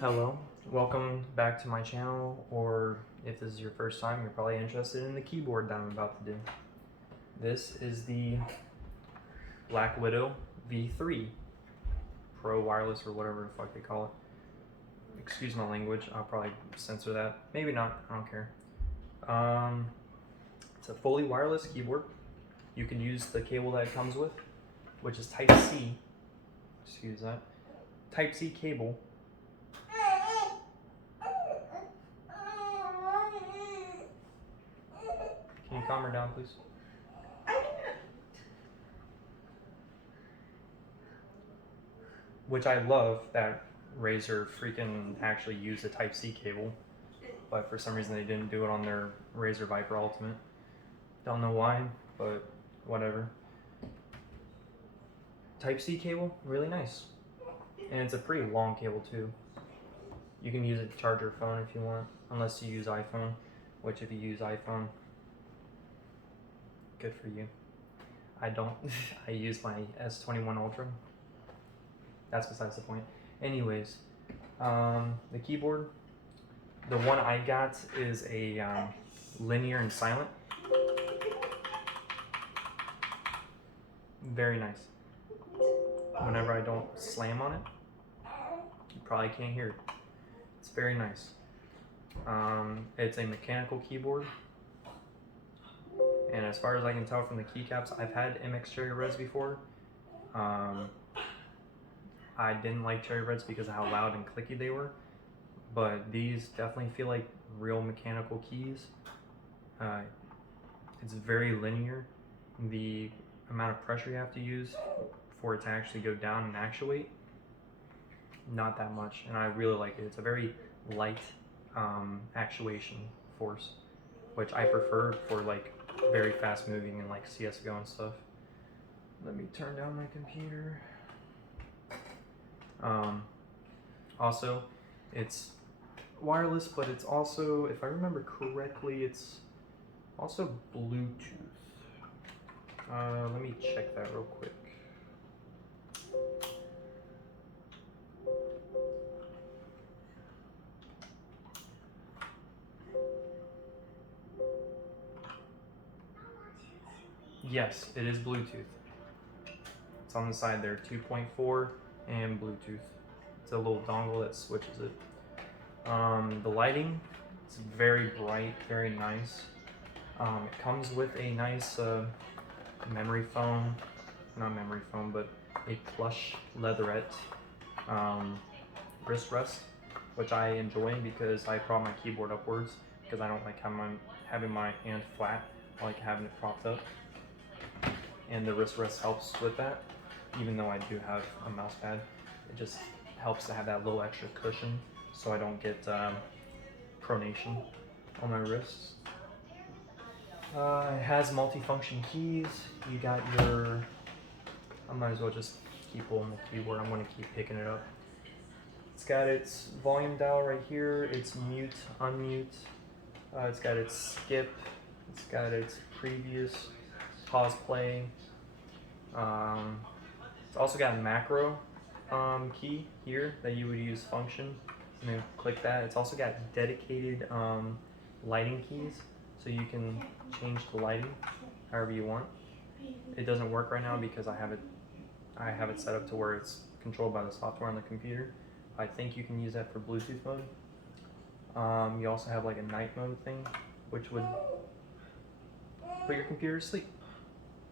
Hello, welcome back to my channel, or if this is your first time, you're probably interested in the keyboard that I'm about to do. This is the Blackwidow V3 Pro Wireless, or whatever the fuck they call it. Excuse my language, I'll probably censor that. Maybe not, I don't care. It's a fully wireless keyboard. You can use the cable that it comes with, which is Type-C. Excuse that. Type-C cable. Can you calm her down, please? Which I love that Razer freaking actually used a Type-C cable, but for some reason they didn't do it on their Razer Viper Ultimate. Don't know why, but whatever. Type-C cable, really nice. And it's a pretty long cable too. You can use it to charge your phone if you want, unless you use iPhone, which if you use iPhone, good for you. I don't. I use my S21 Ultra. That's besides the point. Anyways, the keyboard, the one I got is a linear and silent. Very nice. Whenever I don't slam on it, you probably can't hear it. It's very nice. It's a mechanical keyboard. And as far as I can tell from the keycaps, I've had MX Cherry Reds before. I didn't like Cherry Reds because of how loud and clicky they were, but these definitely feel like real mechanical keys. It's very linear. The amount of pressure you have to use for it to actually go down and actuate, not that much, and I really like it. It's a very light actuation force, which I prefer for like very fast moving and like CSGO and stuff. Let me turn down my computer. Also, it's wireless, but it's also, if I remember correctly, it's also Bluetooth. Let me check that real quick. Yes, it is Bluetooth. It's on the side there, 2.4 and Bluetooth. It's a little dongle that switches it. The lighting, it's very bright, very nice. It comes with a nice memory foam, not memory foam, but a plush leatherette wrist rest, which I enjoy because I prop my keyboard upwards because I don't like having my hand flat. I like having it propped up, and the wrist rest helps with that. Even though I do have a mouse pad, it just helps to have that little extra cushion so I don't get pronation on my wrists. It has multifunction keys. You got your, I might as well just keep holding the keyboard. I'm going to keep picking it up. It's got its volume dial right here. It's mute, unmute. It's got its skip. It's got its previous, pause, play. It's also got a macro key here that you would use function. And then click that. It's also got dedicated lighting keys, so you can change the lighting however you want. It doesn't work right now because I have it set up to where it's controlled by the software on the computer. I think you can use that for Bluetooth mode. You also have like a night mode thing, which would put your computer to sleep.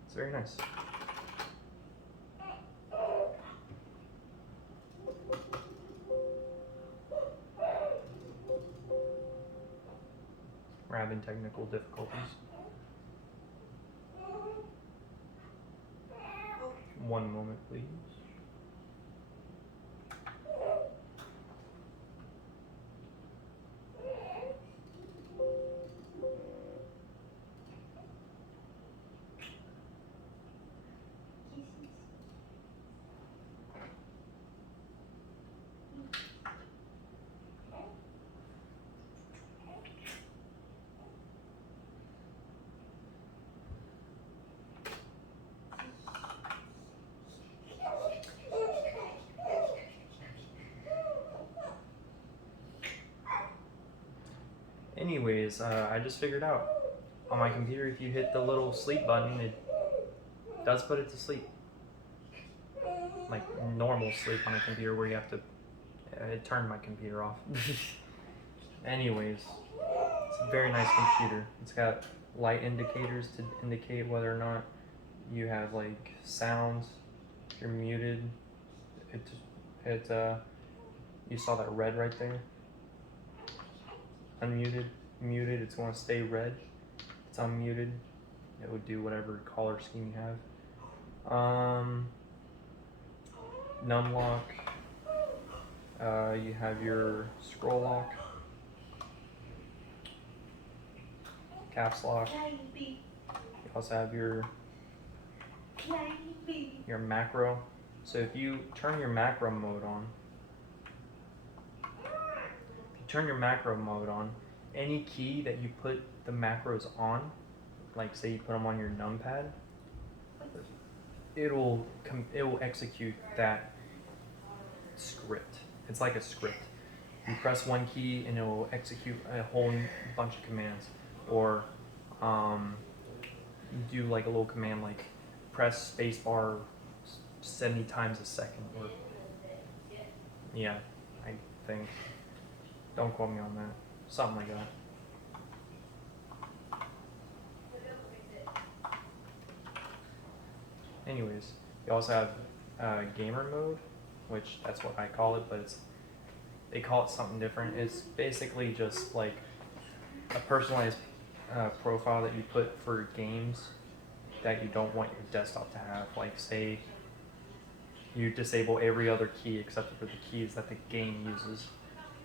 It's very nice. We're having technical difficulties. One moment, please. Anyways, I just figured out on my computer, if you hit the little sleep button, it does put it to sleep. Like normal sleep on a computer where you have to, it turned my computer off. Anyways, it's a very nice computer. It's got light indicators to indicate whether or not you have like sounds, if you're muted. You saw that red right there? Unmuted, muted, it's going to stay red. It's unmuted, it would do whatever color scheme you have. Num lock, you have your scroll lock, caps lock, you also have your macro. So if you turn your macro mode on, any key that you put the macros on, like say you put them on your numpad, it will execute that script. It's like a script. You press one key and it will execute a whole bunch of commands, or do like a little command like press spacebar 70 times a second, or yeah, I think. Don't quote me on that. Something like that. Anyways, you also have gamer mode, which that's what I call it, but they call it something different. It's basically just like a personalized profile that you put for games that you don't want your desktop to have. Like say you disable every other key except for the keys that the game uses.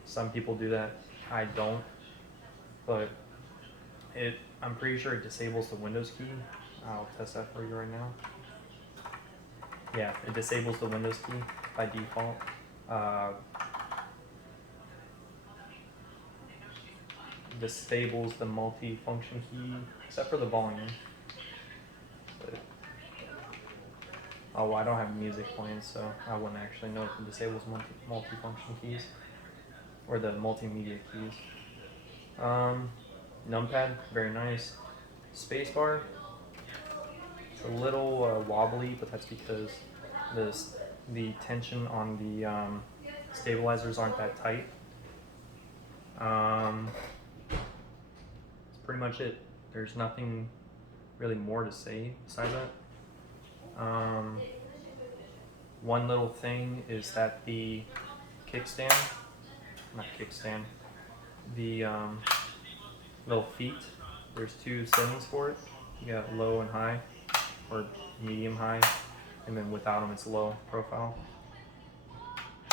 Some people do that, I don't, but I'm pretty sure it disables the Windows key. I'll test that for you right now. Yeah, it disables the Windows key by default. Disables the multi-function key, except for the volume. But, oh, I don't have music playing, so I wouldn't actually know if it disables multi-function keys, or the multimedia keys. Numpad, very nice. Spacebar, it's a little wobbly, but that's because the tension on the stabilizers aren't that tight. That's pretty much it. There's nothing really more to say besides that. One little thing is that the kickstand, the little feet, there's two settings for it. You got low and high, or medium high, and then without them it's low profile.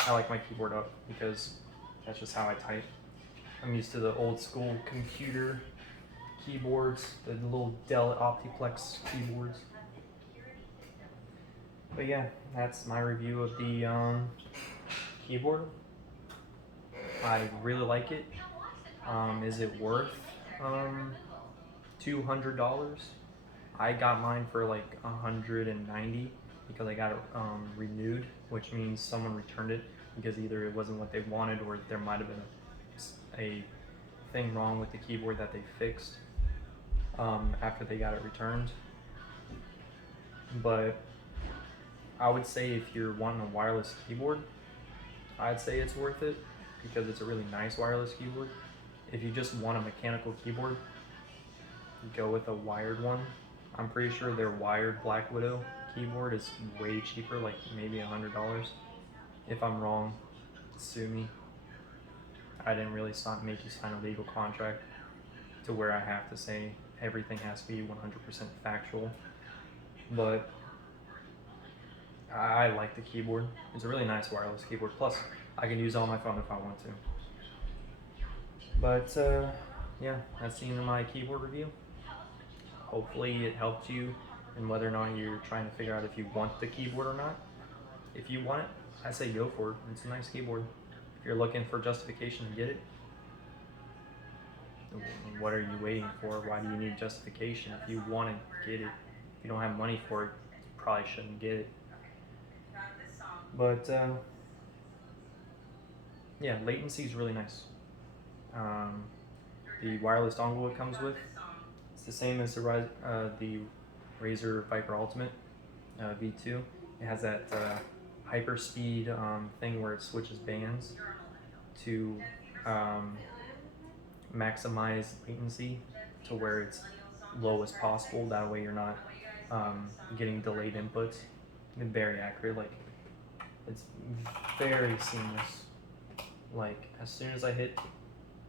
I like my keyboard up because that's just how I type. I'm used to the old school computer keyboards, the little Dell Optiplex keyboards. But yeah, that's my review of the keyboard. I really like it. Is it worth $200? I got mine for like $190 because I got it renewed, which means someone returned it because either it wasn't what they wanted or there might have been a thing wrong with the keyboard that they fixed after they got it returned. But I would say if you're wanting a wireless keyboard, I'd say it's worth it because it's a really nice wireless keyboard. If you just want a mechanical keyboard, go with a wired one. I'm pretty sure their wired Blackwidow keyboard is way cheaper, like maybe $100. If I'm wrong, sue me. I didn't really make you sign a legal contract to where I have to say everything has to be 100% factual. But I like the keyboard. It's a really nice wireless keyboard. Plus, I can use it on my phone if I want to. But yeah, that's the end of my keyboard review. Hopefully it helped you in whether or not you're trying to figure out if you want the keyboard or not. If you want it, I say go for it. It's a nice keyboard. If you're looking for justification to get it, what are you waiting for? Why do you need justification? If you want to get it, if you don't have money for it, you probably shouldn't get it. But yeah, latency is really nice. the wireless dongle it comes with. It's the same as the Razer Viper Ultimate V2. It has that hyper speed thing where it switches bands to maximize latency to where it's low as possible. That way you're not getting delayed inputs. And very accurate. Like, it's very seamless. Like, as soon as I hit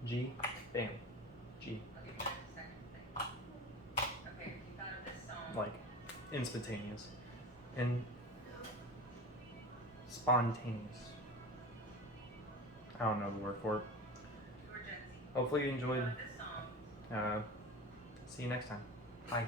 G, bam, G. Like, instantaneous and spontaneous. I don't know the word for it. Hopefully you enjoyed. See you next time. Bye.